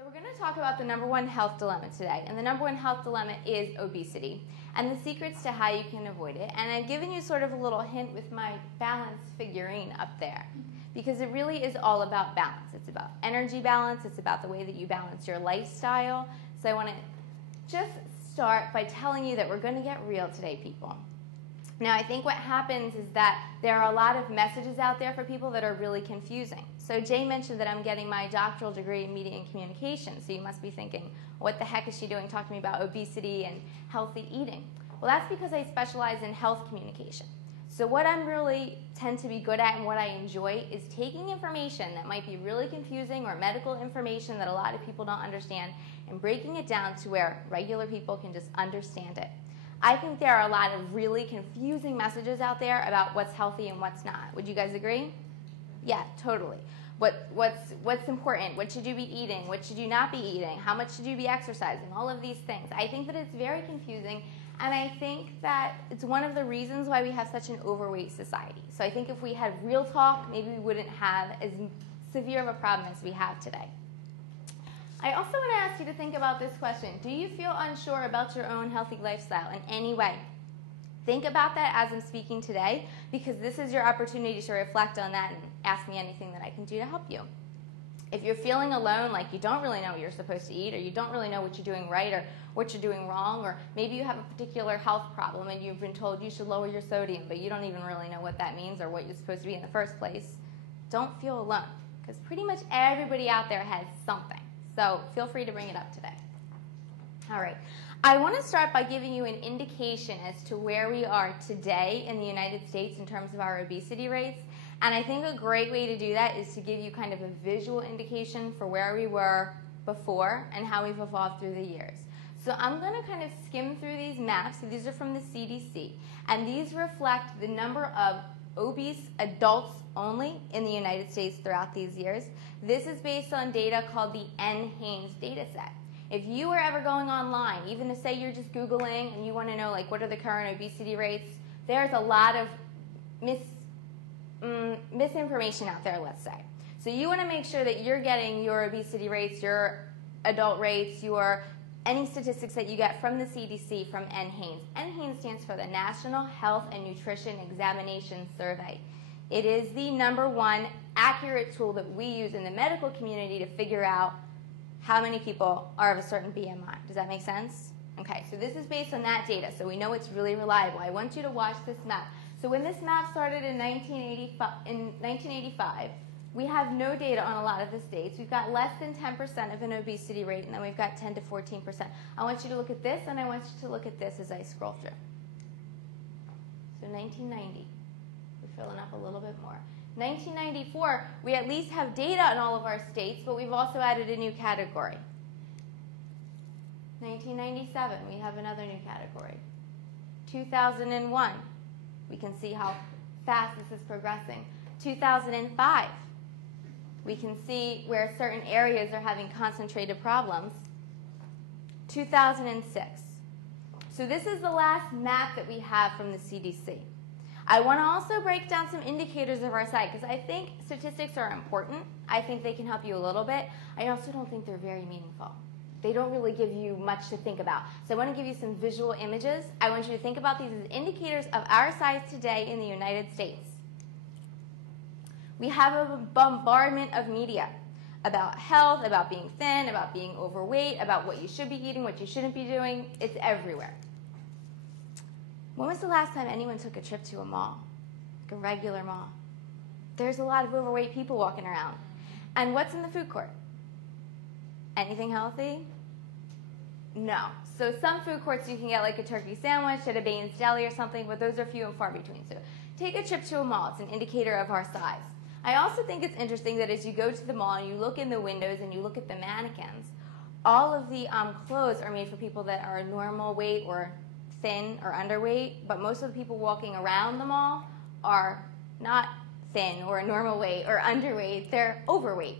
So we're going to talk about the number one health dilemma today, and the number one health dilemma is obesity and the secrets to how you can avoid it. And I've given you sort of a little hint with my balance figurine up there, because it really is all about balance. It's about energy balance. It's about the way that you balance your lifestyle. So I want to just start by telling you that we're going to get real today, people. Now, I think what happens is that there are a lot of messages out there for people that are really confusing. So Jay mentioned that I'm getting my doctoral degree in media and communication, so you must be thinking, what the heck is she doing talking to me about obesity and healthy eating? Well, that's because I specialize in health communication. So what I really tend to be good at and what I enjoy is taking information that might be really confusing or medical information that a lot of people don't understand and breaking it down to where regular people can just understand it. I think there are a lot of really confusing messages out there about what's healthy and what's not. Would you guys agree? Yeah, totally. What's important? What should you be eating? What should you not be eating? How much should you be exercising? All of these things. I think that it's very confusing, and I think that it's one of the reasons why we have such an overweight society. So I think if we had real talk, maybe we wouldn't have as severe of a problem as we have today. I also want to ask you to think about this question. Do you feel unsure about your own healthy lifestyle in any way? Think about that as I'm speaking today, because this is your opportunity to reflect on that and ask me anything that I can do to help you. If you're feeling alone, like you don't really know what you're supposed to eat, or you don't really know what you're doing right or what you're doing wrong, or maybe you have a particular health problem and you've been told you should lower your sodium, but you don't even really know what that means or what you're supposed to be in the first place, don't feel alone, because pretty much everybody out there has something. So feel free to bring it up today. All right. I want to start by giving you an indication as to where we are today in the United States in terms of our obesity rates. And I think a great way to do that is to give you kind of a visual indication for where we were before and how we've evolved through the years. So I'm going to kind of skim through these maps. These are from the CDC. And these reflect the number of obese adults only in the United States throughout these years. This is based on data called the NHANES data set. If you are ever going online, even to say you're just Googling and you want to know like what are the current obesity rates, there's a lot of misinformation out there, let's say. So you want to make sure that you're getting your obesity rates, your adult rates, any statistics that you get from the CDC, from NHANES. NHANES stands for the National Health and Nutrition Examination Survey. It is the number one accurate tool that we use in the medical community to figure out how many people are of a certain BMI. Does that make sense? Okay, so this is based on that data, so we know it's really reliable. I want you to watch this map. So when this map started in 1985, we have no data on a lot of the states. We've got less than 10% of an obesity rate, and then we've got 10 to 14%. I want you to look at this, and I want you to look at this as I scroll through. So 1990, we're filling up a little bit more. 1994, we at least have data in all of our states, but we've also added a new category. 1997, we have another new category. 2001, we can see how fast this is progressing. 2005, we can see where certain areas are having concentrated problems. 2006. So this is the last map that we have from the CDC. I want to also break down some indicators of our site, because I think statistics are important. I think they can help you a little bit. I also don't think they're very meaningful. They don't really give you much to think about. So I want to give you some visual images. I want you to think about these as indicators of our size today in the United States. We have a bombardment of media about health, about being thin, about being overweight, about what you should be eating, what you shouldn't be doing. It's everywhere. When was the last time anyone took a trip to a mall, like a regular mall? There's a lot of overweight people walking around. And what's in the food court? Anything healthy? No. So some food courts you can get like a turkey sandwich at a Baines Deli or something, but those are few and far between. So take a trip to a mall. It's an indicator of our size. I also think it's interesting that as you go to the mall and you look in the windows and you look at the mannequins, all of the clothes are made for people that are normal weight or thin or underweight, but most of the people walking around the mall are not thin or normal weight or underweight. They're overweight.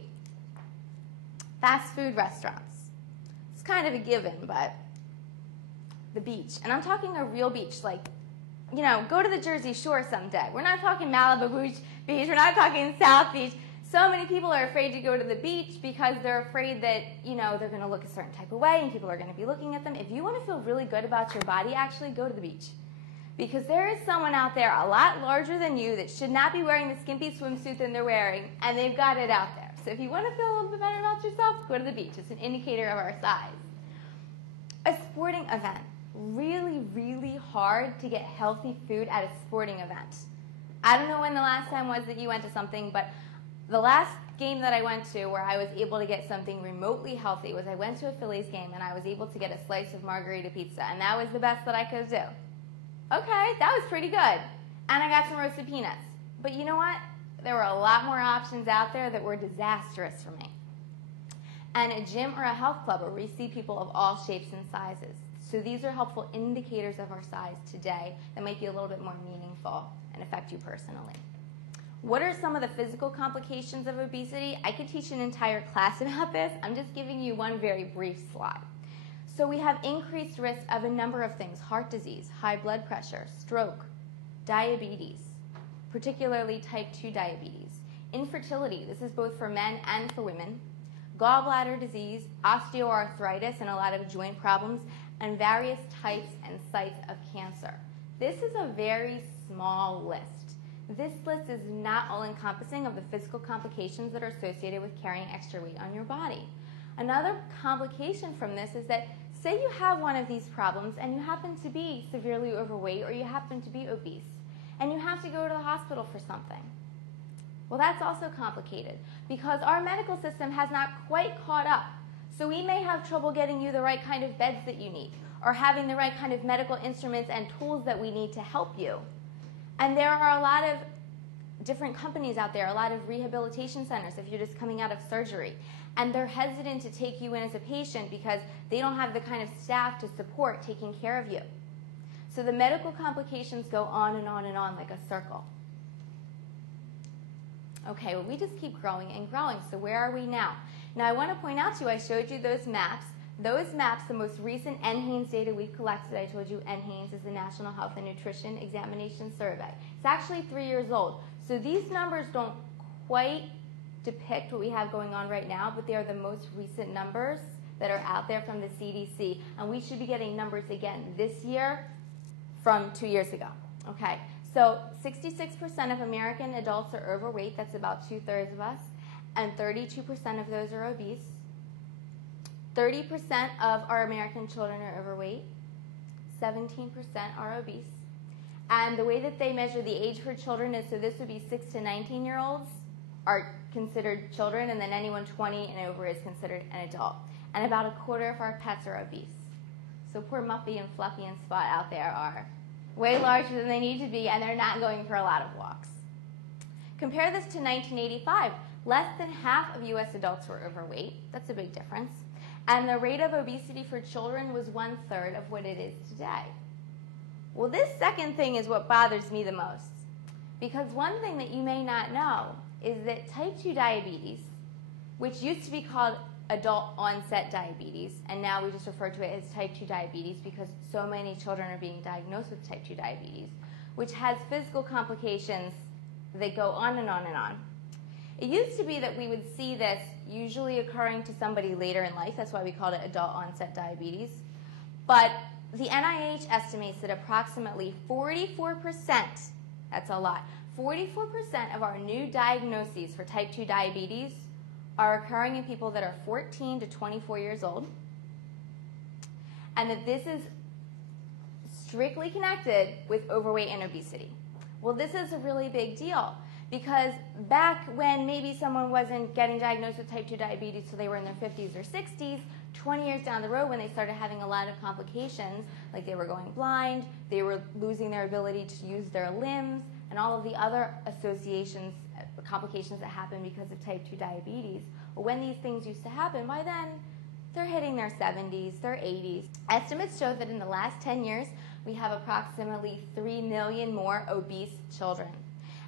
Fast food restaurants. It's kind of a given, but the beach. And I'm talking a real beach, like, you know, go to the Jersey Shore someday. We're not talking Malibu Beach. We're not talking South Beach. So many people are afraid to go to the beach because they're afraid that, they're going to look a certain type of way and people are going to be looking at them. If you want to feel really good about your body, actually go to the beach. Because there is someone out there a lot larger than you that should not be wearing the skimpy swimsuit that they're wearing, and they've got it out there. So if you want to feel a little bit better about yourself, go to the beach. It's an indicator of our size. A sporting event. Really, really hard to get healthy food at a sporting event. I don't know when the last time was that you went to something, but the last game that I went to where I was able to get something remotely healthy was I went to a Phillies game and I was able to get a slice of margarita pizza, and that was the best that I could do. Okay, that was pretty good. And I got some roasted peanuts. But you know what? There were a lot more options out there that were disastrous for me. And a gym or a health club where we see people of all shapes and sizes. So these are helpful indicators of our size today that might be a little bit more meaningful and affect you personally. What are some of the physical complications of obesity? I could teach an entire class about this. I'm just giving you one very brief slide. So we have increased risk of a number of things: heart disease, high blood pressure, stroke, diabetes, particularly type 2 diabetes, infertility, this is both for men and for women, gallbladder disease, osteoarthritis and a lot of joint problems, and various types and sites of cancer. This is a very small list. This list is not all-encompassing of the physical complications that are associated with carrying extra weight on your body. Another complication from this is that, say you have one of these problems and you happen to be severely overweight or you happen to be obese, and you have to go to the hospital for something. Well, that's also complicated because our medical system has not quite caught up. So we may have trouble getting you the right kind of beds that you need or having the right kind of medical instruments and tools that we need to help you. And there are a lot of different companies out there, a lot of rehabilitation centers if you're just coming out of surgery. And they're hesitant to take you in as a patient because they don't have the kind of staff to support taking care of you. So the medical complications go on and on and on like a circle. Okay, well, we just keep growing and growing. So where are we now? Now I want to point out to you, I showed you those maps. Those maps, the most recent NHANES data we've collected, I told you NHANES is the National Health and Nutrition Examination Survey. It's actually 3 years old. So these numbers don't quite depict what we have going on right now, but they are the most recent numbers that are out there from the CDC. And we should be getting numbers again this year from 2 years ago. Okay, so 66% of American adults are overweight. That's about 2/3 of us. And 32% of those are obese. 30% of our American children are overweight. 17% are obese. And the way that they measure the age for children is, so this would be 6 to 19-year-olds are considered children, and then anyone 20 and over is considered an adult. And about a quarter of our pets are obese. So poor Muffy and Fluffy and Spot out there are way larger than they need to be, and they're not going for a lot of walks. Compare this to 1985. Less than half of U.S. adults were overweight. That's a big difference. And the rate of obesity for children was 1/3 of what it is today. Well, this second thing is what bothers me the most. Because one thing that you may not know is that type 2 diabetes, which used to be called adult onset diabetes, and now we just refer to it as type 2 diabetes because so many children are being diagnosed with type 2 diabetes, which has physical complications that go on and on and on. It used to be that we would see this usually occurring to somebody later in life. That's why we called it adult onset diabetes. But the NIH estimates that approximately 44%, that's a lot, 44% of our new diagnoses for type 2 diabetes are occurring in people that are 14 to 24 years old, and that this is strictly connected with overweight and obesity. Well, this is a really big deal because back when maybe someone wasn't getting diagnosed with type 2 diabetes till they were in their 50s or 60s, 20 years down the road when they started having a lot of complications, like they were going blind, they were losing their ability to use their limbs, and all of the other associations, complications that happen because of type 2 diabetes. Well, when these things used to happen, by then, they're hitting their 70s, their 80s. Estimates show that in the last 10 years, we have approximately 3 million more obese children.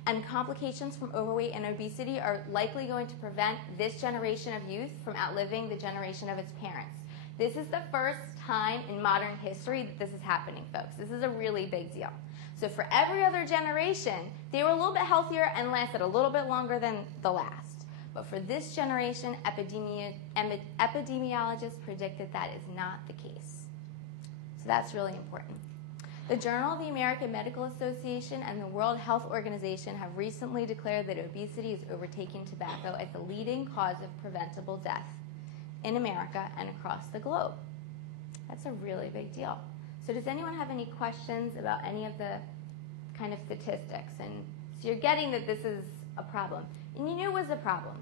And complications from overweight and obesity are likely going to prevent this generation of youth from outliving the generation of its parents. This is the first time in modern history that this is happening, folks. This is a really big deal. So for every other generation, they were a little bit healthier and lasted a little bit longer than the last. But for this generation, epidemiologists predict that that is not the case. So that's really important. The Journal of the American Medical Association and the World Health Organization have recently declared that obesity is overtaking tobacco as the leading cause of preventable death in America and across the globe. That's a really big deal. So does anyone have any questions about any of the kind of statistics? And so you're getting that this is a problem. And you knew it was a problem.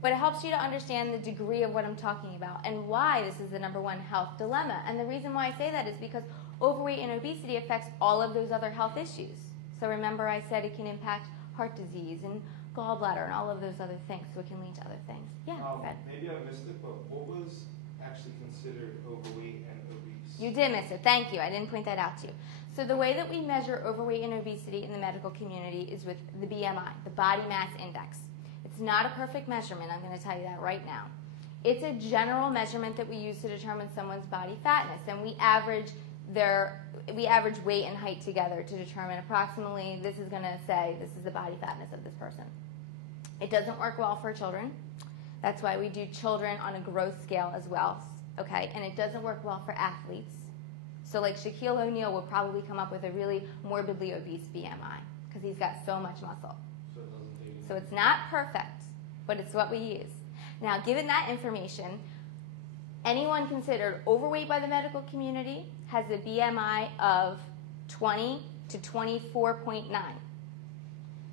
But it helps you to understand the degree of what I'm talking about and why this is the #1 health dilemma. And the reason why I say that is because overweight and obesity affects all of those other health issues. So remember I said it can impact heart disease and gallbladder and all of those other things, so it can lead to other things. Yeah, Fred. Maybe I missed it, but what was actually considered overweight and obese? You did miss it. Thank you. I didn't point that out to you. So the way that we measure overweight and obesity in the medical community is with the BMI, the body mass index. It's not a perfect measurement. I'm going to tell you that right now. It's a general measurement that we use to determine someone's body fatness, and we average weight and height together to determine approximately, this is going to say this is the body fatness of this person. It doesn't work well for children. That's why we do children on a growth scale as well, okay? And it doesn't work well for athletes. So like Shaquille O'Neal would probably come up with a really morbidly obese BMI because he's got so much muscle. So it's not perfect, but it's what we use. Now, given that information, anyone considered overweight by the medical community has a BMI of 20 to 24.9.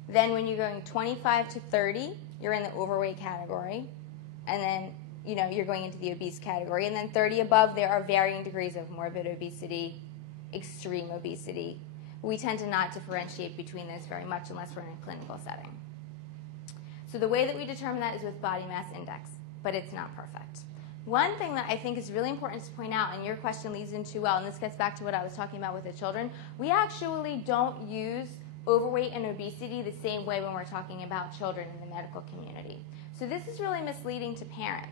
Then when you're going 25 to 30, you're in the overweight category. And then, you're going into the obese category. And then 30 above, there are varying degrees of morbid obesity, extreme obesity. We tend to not differentiate between those very much unless we're in a clinical setting. So the way that we determine that is with body mass index, but it's not perfect. One thing that I think is really important to point out, and your question leads into well, and this gets back to what I was talking about with the children, we actually don't use overweight and obesity the same way when we're talking about children in the medical community. So this is really misleading to parents.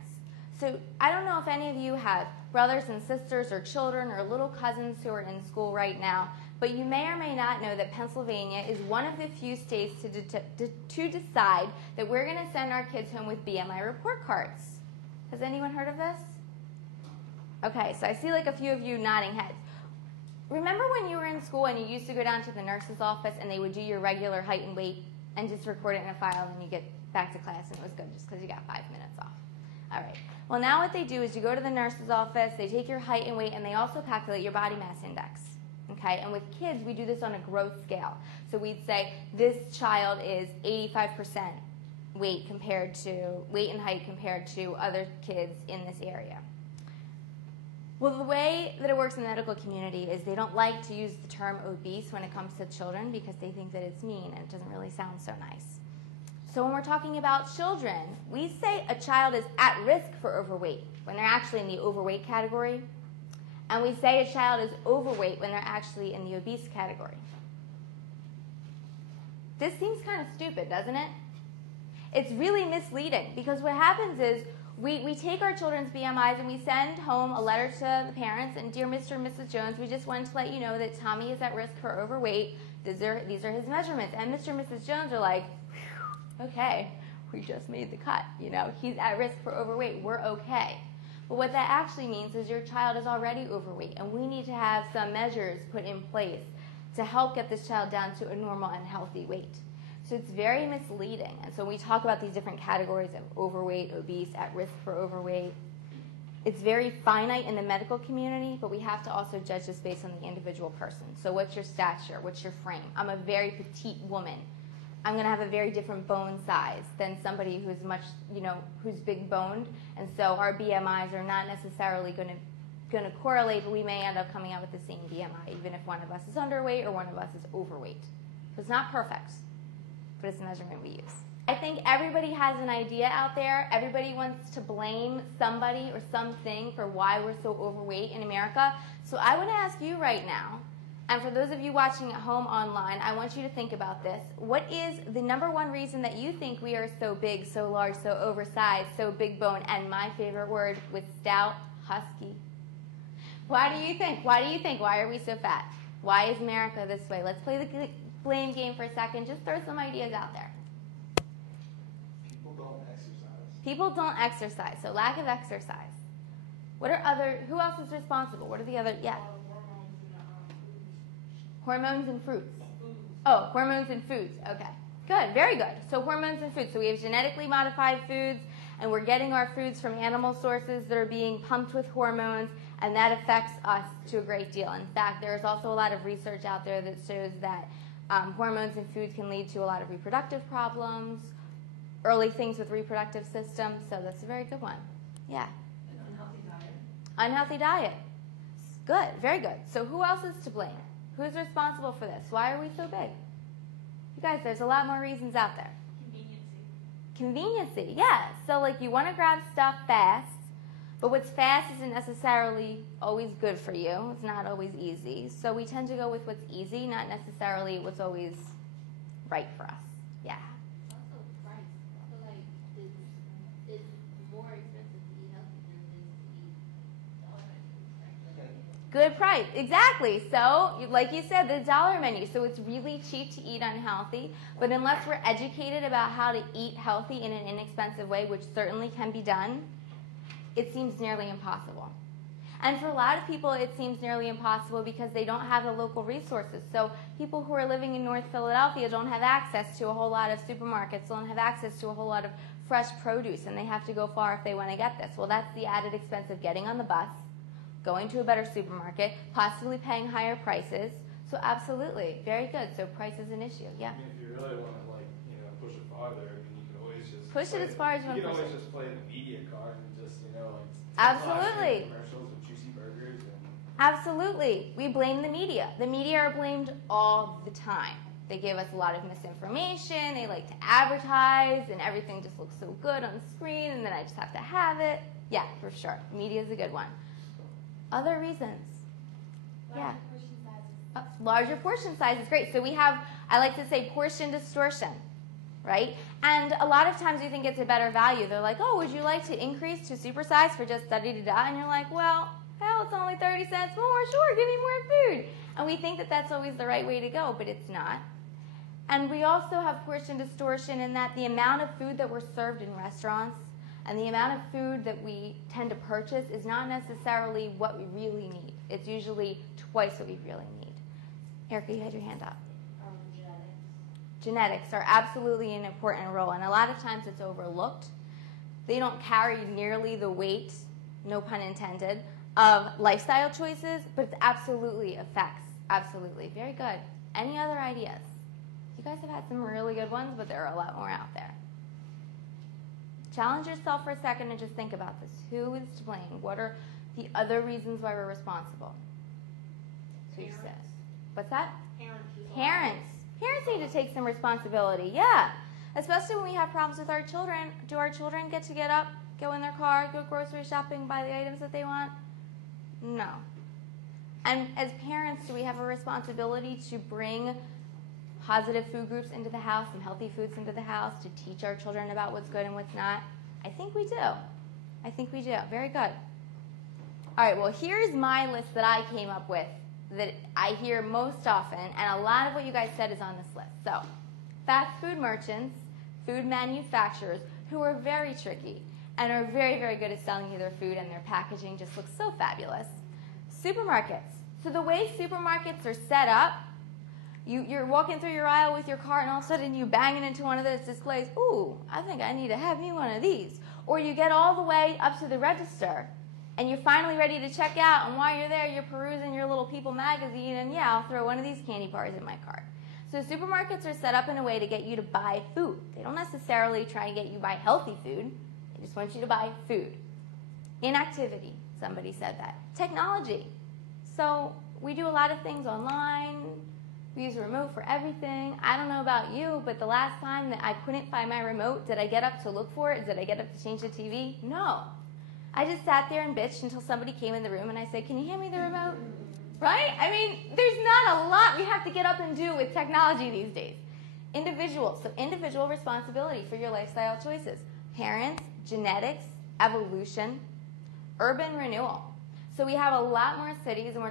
So I don't know if any of you have brothers and sisters or children or little cousins who are in school right now, but you may or may not know that Pennsylvania is one of the few states to decide that we're going to send our kids home with BMI report cards. Has anyone heard of this? Okay, so I see like a few of you nodding heads. Remember when you were in school and you used to go down to the nurse's office and they would do your regular height and weight and just record it in a file and you get back to class and it was good just because you got 5 minutes off? All right. Well, now what they do is you go to the nurse's office, they take your height and weight, and they also calculate your body mass index. Okay? And with kids, we do this on a growth scale. So we'd say this child is 85% weight and height compared to other kids in this area. Well, the way that it works in the medical community is they don't like to use the term obese when it comes to children because they think that it's mean and it doesn't really sound so nice. So when we're talking about children, we say a child is at risk for overweight when they're actually in the overweight category. And we say a child is overweight when they're actually in the obese category. This seems kind of stupid, doesn't it? It's really misleading because what happens is we take our children's BMIs and we send home a letter to the parents and, dear Mr. and Mrs. Jones, we just wanted to let you know that Tommy is at risk for overweight. These are his measurements. And Mr. and Mrs. Jones are like, okay, we just made the cut. He's at risk for overweight. We're okay. But what that actually means is your child is already overweight, and we need to have some measures put in place to help get this child down to a normal and healthy weight. So it's very misleading. And so when we talk about these different categories of overweight, obese, at risk for overweight, it's very finite in the medical community, but we have to also judge this based on the individual person. So what's your stature? What's your frame? I'm a very petite woman. I'm going to have a very different bone size than somebody who's much, who's big boned. And so our BMIs are not necessarily going to correlate, but we may end up coming out with the same BMI, even if one of us is underweight or one of us is overweight. So it's not perfect, but it's a measurement we use. I think everybody has an idea out there. Everybody wants to blame somebody or something for why we're so overweight in America. So I want to ask you right now, and for those of you watching at home online, I want you to think about this. What is the #1 reason that you think we are so big, so large, so oversized, so big bone, and my favorite word, with stout, husky? Why do you think? Why do you think? Why are we so fat? Why is America this way? Let's play the blame game for a second. Just throw some ideas out there. People don't People don't exercise, so lack of exercise. Who else is responsible? What are the other, yeah. Hormones in fruits. Oh, hormones in foods, okay. Good, very good. So hormones in foods. So we have genetically modified foods, and we're getting our foods from animal sources that are being pumped with hormones, and that affects us to a great deal. In fact, there's also a lot of research out there that shows that hormones in food can lead to a lot of reproductive problems, early things with reproductive systems, so that's a very good one. Yeah. An unhealthy diet. Unhealthy diet. Good, very good. So who else is to blame? Who's responsible for this? Why are we so big? You guys, there's a lot more reasons out there. Conveniency, yeah. So like you want to grab stuff fast, but what's fast isn't necessarily always good for you. It's not always easy. So we tend to go with what's easy, not necessarily what's always right for us. Yeah. Also price. I feel like it's more expensive to eat healthy than it is to eat dollar menu. Good price, exactly. So, like you said, the dollar menu. So it's really cheap to eat unhealthy, but unless we're educated about how to eat healthy in an inexpensive way, which certainly can be done, it seems nearly impossible. And for a lot of people, it seems nearly impossible because they don't have the local resources. So people who are living in North Philadelphia don't have access to a whole lot of supermarkets, don't have access to a whole lot of fresh produce, and they have to go far if they want to get this. Well, that's the added expense of getting on the bus, going to a better supermarket, possibly paying higher prices. So absolutely, very good. So price is an issue, yeah. I mean, if you really want to, push it farther, I mean, you can always just Push it as far as you want to push it. You can always just play the media card and just, Absolutely. commercials with juicy burgers. Absolutely. We blame the media. The media are blamed all the time. They give us a lot of misinformation. They like to advertise, and everything just looks so good on the screen, and then I just have to have it. Yeah, for sure. Media is a good one. Other reasons? Yeah. Larger portion size is great. So we have, I like to say, portion distortion, right? And a lot of times you think it's a better value. They're like, oh, would you like to increase to supersize for just da-da-da-da? And you're like, well, hell, it's only 30 cents more. Sure, give me more food. And we think that that's always the right way to go, but it's not. And we also have portion distortion in that the amount of food that we're served in restaurants and the amount of food that we tend to purchase is not necessarily what we really need. It's usually twice what we really need. Erica, you had your hand up. Genetics are absolutely an important role, and a lot of times it's overlooked. They don't carry nearly the weight, no pun intended, of lifestyle choices, but it absolutely affects. Absolutely. Very good. Any other ideas? You guys have had some really good ones, but there are a lot more out there. Challenge yourself for a second and just think about this. Who is to blame? What are the other reasons why we're responsible? Who says? What's that? Parents. Parents need to take some responsibility, yeah. Especially when we have problems with our children. Do our children get up, go in their car, go grocery shopping, buy the items that they want? No. And as parents, do we have a responsibility to bring positive food groups into the house, some healthy foods into the house, to teach our children about what's good and what's not? I think we do. I think we do. Very good. All right, well, here's my list that I came up with that I hear most often, and a lot of what you guys said is on this list. So, fast food merchants, food manufacturers, who are very tricky and are very, very good at selling you their food, and their packaging just looks so fabulous. Supermarkets. So the way supermarkets are set up, you're walking through your aisle with your cart, and all of a sudden you bang it into one of those displays. Ooh, I think I need to have me one of these. Or you get all the way up to the register, and you're finally ready to check out, and while you're there, you're perusing your little People magazine, and yeah, I'll throw one of these candy bars in my cart. So supermarkets are set up in a way to get you to buy food. They don't necessarily try and get you to buy healthy food. They just want you to buy food. Inactivity, somebody said that. Technology. So we do a lot of things online. We use a remote for everything. I don't know about you, but the last time that I couldn't find my remote, did I get up to look for it? Did I get up to change the TV? No. I just sat there and bitched until somebody came in the room and I said, can you hand me the remote? Right? I mean, there's not a lot we have to get up and do with technology these days. Individual. So individual responsibility for your lifestyle choices. Parents, genetics, evolution, urban renewal. So we have a lot more cities, and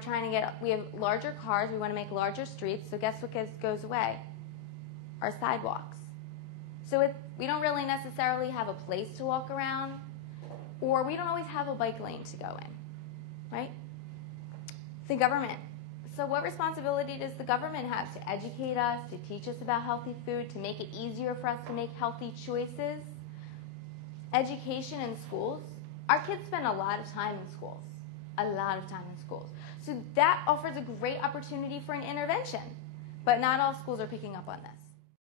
we have larger cars, we want to make larger streets, so guess what goes away? Our sidewalks. So we don't really necessarily have a place to walk around, or we don't always have a bike lane to go in, right? The government. So what responsibility does the government have to educate us, to teach us about healthy food, to make it easier for us to make healthy choices? Education in schools. Our kids spend a lot of time in schools, a lot of time in schools. So that offers a great opportunity for an intervention, but not all schools are picking up on this.